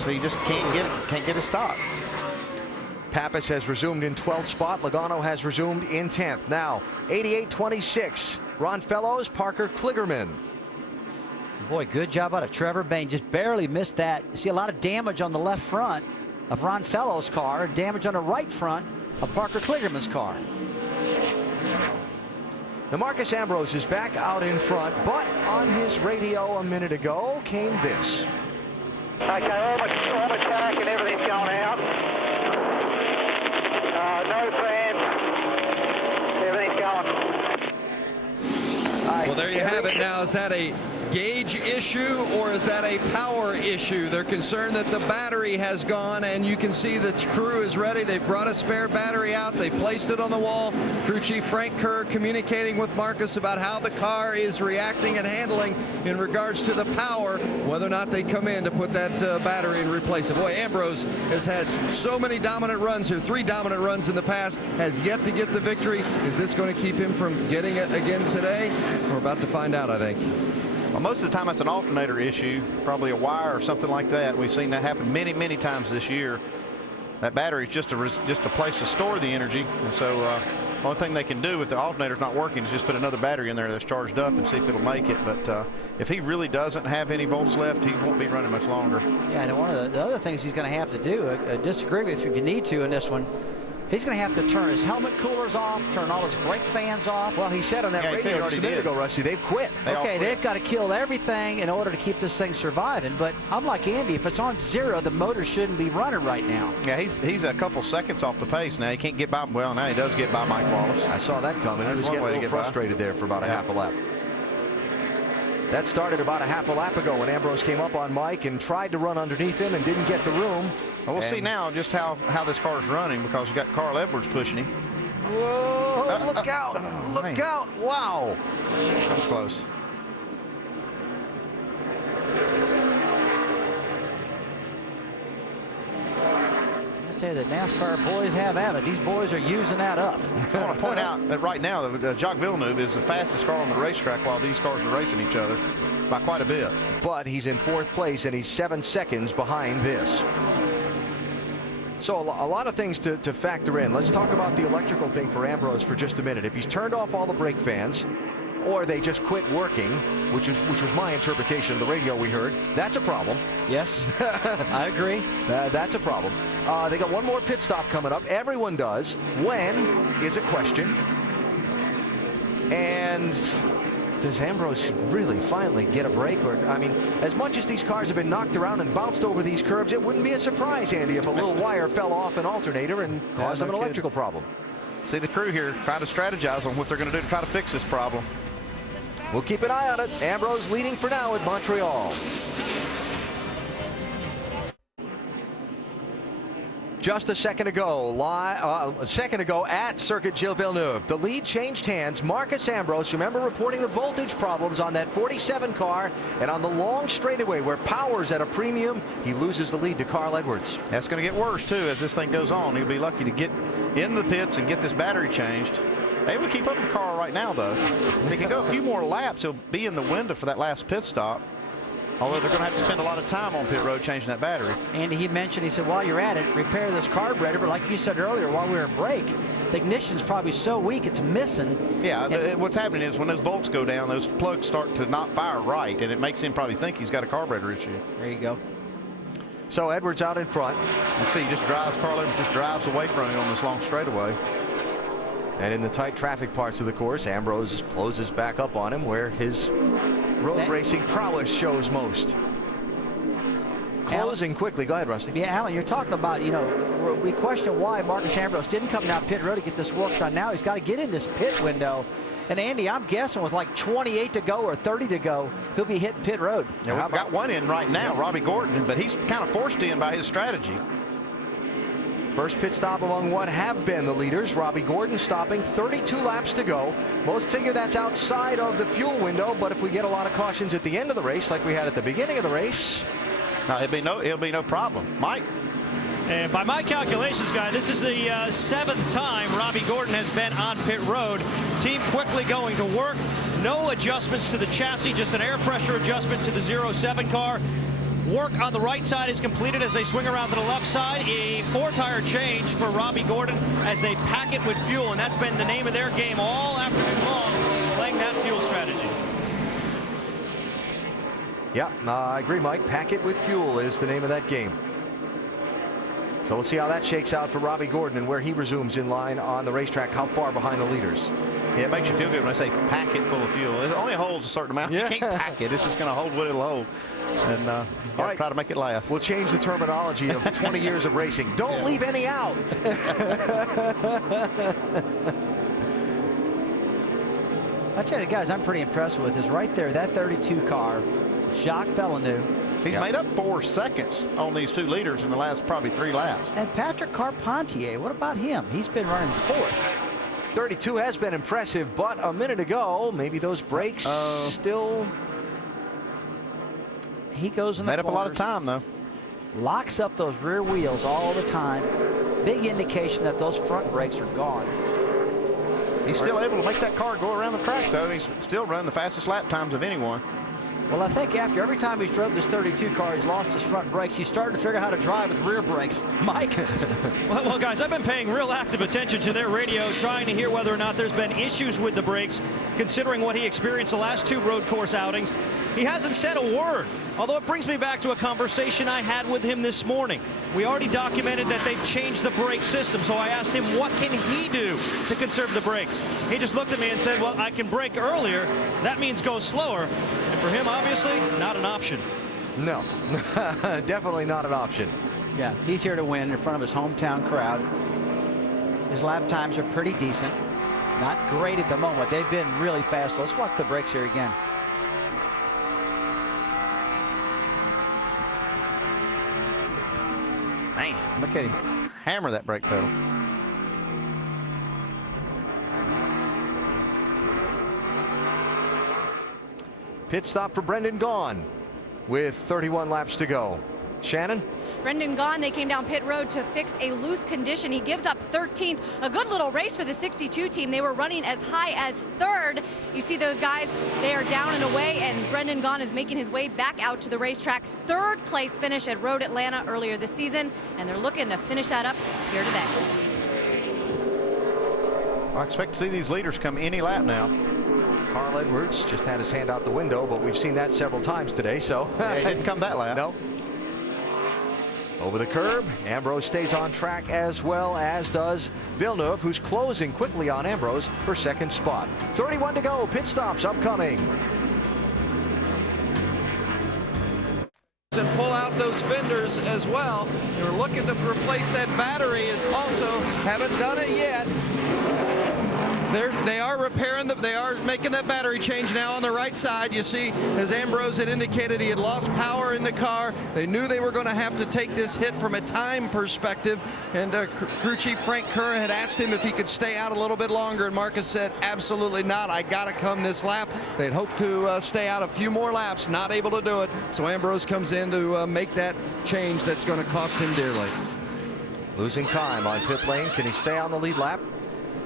so you just can't get a stop. Pappas has resumed in 12th spot. Logano has resumed in 10th. Now, 88-26. Ron Fellows, Parker Kligerman. Boy, good job out of Trevor Bayne. Just barely missed that. You see a lot of damage on the left front of Ron Fellows' car, and damage on the right front of Parker Kligerman's car. Now, Marcus Ambrose is back out in front, but on his radio a minute ago came this. Okay, all my track and everything's going out. No fans. Everything's going. Well, there you have it. Now, is that a gauge issue or is that a power issue? They're concerned that the battery has gone, and you can see the crew is ready. They've brought a spare battery out. They placed it on the wall. Crew Chief Frank Kerr communicating with Marcus about how the car is reacting and handling in regards to the power, whether or not they come in to put that battery and replace it. Boy, Ambrose has had so many dominant runs here, 3 dominant runs in the past, has yet to get the victory. Is this going to keep him from getting it again today? We're about to find out, I think. Well, most of the time it's an alternator issue, probably a wire or something like that. We've seen that happen many, many times this year. That battery is just a place to store the energy, and so the only thing they can do if the alternator's not working is just put another battery in there that's charged up and see if it'll make it. But if he really doesn't have any volts left, he won't be running much longer. Yeah, and one of the other things he's going to have to do, disagree with you if you need to in this one, he's going to have to turn his helmet coolers off, turn all his brake fans off. Well, he said on that radio just a minute ago, Rusty, they've quit. They've got to kill everything in order to keep this thing surviving. But I'm like Andy, if it's on 0, the motor shouldn't be running right now. Yeah, he's a couple seconds off the pace now. He can't get by. Well, now he does get by Mike Wallace. I saw that coming. He was getting a little frustrated there for about a half a lap. That started about a half a lap ago when Ambrose came up on Mike and tried to run underneath him and didn't get the room. Well, we'll see now just how this car's running, because you got Carl Edwards pushing him. Whoa, look out. Look out. Wow. That's close. I tell you, the NASCAR boys have at it. These boys are using that up. I want to point out that right now, Jacques Villeneuve is the fastest car on the racetrack while these cars are racing each other by quite a bit. But he's in 4th place, and he's 7 seconds behind this. So a lot of things to factor in. Let's talk about the electrical thing for Ambrose for just a minute. If he's turned off all the brake fans, or they just quit working, which was my interpretation of the radio we heard, that's a problem. Yes, I agree. That's a problem. They got one more pit stop coming up. Everyone does. When is a question. And does Ambrose really finally get a break? Or, I mean, as much as these cars have been knocked around and bounced over these curbs, it wouldn't be a surprise, Andy, if a little wire fell off an alternator and caused them an electrical problem. See the crew here trying to strategize on what they're going to do to try to fix this problem. We'll keep an eye on it. Ambrose leading for now at Montreal. Just a second ago at Circuit Gilles Villeneuve, the lead changed hands. Marcus Ambrose, remember, reporting the voltage problems on that 47 car, and on the long straightaway where power's at a premium, he loses the lead to Carl Edwards. That's going to get worse too as this thing goes on. He'll be lucky to get in the pits and get this battery changed. Able to keep up with the car right now, though. If he can go a few more laps, he'll be in the window for that last pit stop. Although they're going to have to spend a lot of time on pit road changing that battery. And he mentioned, he said, while you're at it, repair this carburetor. But like you said earlier, while we were in break, the ignition's probably so weak it's missing. Yeah, what's happening is when those volts go down, those plugs start to not fire right, and it makes him probably think he's got a carburetor issue. There you go. So Edwards out in front. You see, Carl Edwards just drives away from him on this long straightaway. And in the tight traffic parts of the course, Ambrose closes back up on him where his road racing prowess shows most. Closing quickly. Go ahead, Rusty. Yeah, Alan, you're talking about, you know, we question why Marcus Ambrose didn't come down pit road to get this work done. Now he's got to get in this pit window. And Andy, I'm guessing with like 28 to go or 30 to go, he'll be hitting pit road. Yeah, we've got one in right now, Robbie Gordon, but he's kind of forced in by his strategy. First pit stop among what have been the leaders. Robbie Gordon stopping, 32 laps to go. Most figure that's outside of the fuel window, but if we get a lot of cautions at the end of the race like we had at the beginning of the race, it'll be no problem. Mike? And by my calculations, guy, this is the 7th time Robbie Gordon has been on pit road. Team quickly going to work. No adjustments to the chassis, just an air pressure adjustment to the 07 car. Work on the right side is completed as they swing around to the left side. A 4-tire change for Robbie Gordon as they pack it with fuel, and that's been the name of their game all afternoon long, playing that fuel strategy. Yeah, I agree, Mike. Pack it with fuel is the name of that game. So we'll see how that shakes out for Robbie Gordon and where he resumes in line on the racetrack, how far behind the leaders. Yeah, it makes you feel good when I say pack it full of fuel. It only holds a certain amount. Yeah. You can't pack it. It's just going to hold what it'll hold. And all right, try to make it last. We'll change the terminology of 20 years of racing. Don't leave any out. I tell you, the guys I'm pretty impressed with is right there, that 32 car, Jacques Villeneuve. He's made up 4 seconds on these 2 leaders in the last probably 3 laps. And Patrick Carpentier, what about him? He's been running 4th. 32 has been impressive, but a minute ago, maybe those brakes still. He goes in the Made up a lot of corners, time, though. locks up those rear wheels all the time. Big indication that those front brakes are gone. He's still able to make that car go around the track, though. He's still running the fastest lap times of anyone. Well, I think after every time he's drove this 32 car, he's lost his front brakes. He's starting to figure out how to drive with rear brakes. Mike? Well, guys, I've been paying real active attention to their radio, trying to hear whether or not there's been issues with the brakes, considering what he experienced the last 2 road course outings. He hasn't said a word, although it brings me back to a conversation I had with him this morning. We already documented that they've changed the brake system, so I asked him what can he do to conserve the brakes. He just looked at me and said, well, I can brake earlier. That means go slower. And for him, obviously, not an option. No, definitely not an option. Yeah, he's here to win in front of his hometown crowd. His lap times are pretty decent. Not great at the moment. They've been really fast. Let's watch the brakes here again. Man, look at him hammer that brake pedal. Pit stop for Brendan Gaughan with 31 laps to go. Shannon? Brendan Gaughan, they came down pit road to fix a loose condition. He gives up 13th. A good little race for the 62 team. They were running as high as 3rd. You see those guys, they are down and away, and Brendan Gaughan is making his way back out to the racetrack. 3rd place finish at Road Atlanta earlier this season, and they're looking to finish that up here today. I expect to see these leaders come any lap now. Carl Edwards just had his hand out the window, but we've seen that several times today, so. Yeah, he didn't come that lap. No. Over the curb, Ambrose stays on track, as well as does Villeneuve, who's closing quickly on Ambrose for 2nd spot. 31 to go, pit stops upcoming. And pull out those fenders as well. They're looking to replace that battery, is also haven't done it yet. They are repairing they are making that battery change now on the right side. You see, as Ambrose had indicated, he had lost power in the car. They knew they were going to have to take this hit from a time perspective, and crew chief Frank Kerr had asked him if he could stay out a little bit longer, and Marcus said absolutely not. I got to come this lap. They'd hoped to stay out a few more laps, not able to do it, so Ambrose comes in to make that change that's going to cost him dearly. Losing time on pit lane. Can he stay on the lead lap?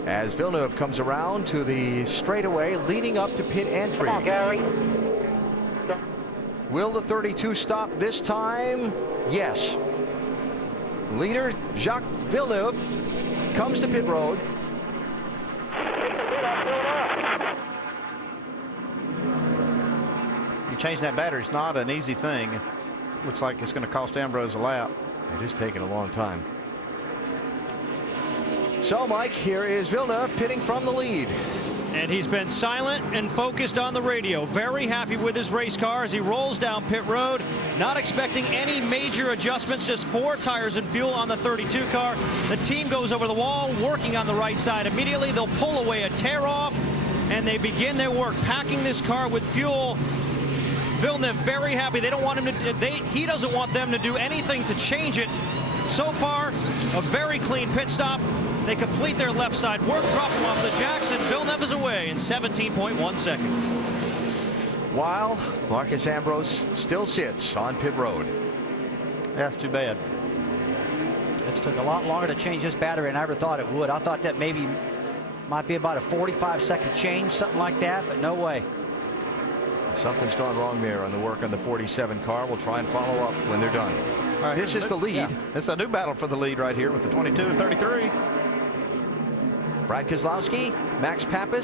As Villeneuve comes around to the straightaway leading up to pit entry. Come on, Gary. Will the 32 stop this time? Yes. Leader Jacques Villeneuve comes to pit road. You change that battery, it's not an easy thing. It looks like it's going to cost Ambrose a lap. It is taking a long time. So, Mike, here is Villeneuve pitting from the lead. And he's been silent and focused on the radio. Very happy with his race car as he rolls down pit road. Not expecting any major adjustments, just 4 tires and fuel on the 32 car. The team goes over the wall, working on the right side. Immediately, they'll pull away a tear-off, and they begin their work, packing this car with fuel. Villeneuve very happy. They don't want him to. He doesn't want them to do anything to change it. So far, a very clean pit stop. They complete their left side work, drop them off the jacks, and Villeneuve is away in 17.1 seconds. While Marcus Ambrose still sits on pit road. That's too bad. It took a lot longer to change this battery than I ever thought it would. I thought that maybe might be about a 45-second change, something like that, but no way. Something's gone wrong there on the work on the 47 car. We'll try and follow up when they're done. This is the lead. Yeah, it's a new battle for the lead right here with the 22 and 33. Brad Keselowski, Max Pappas,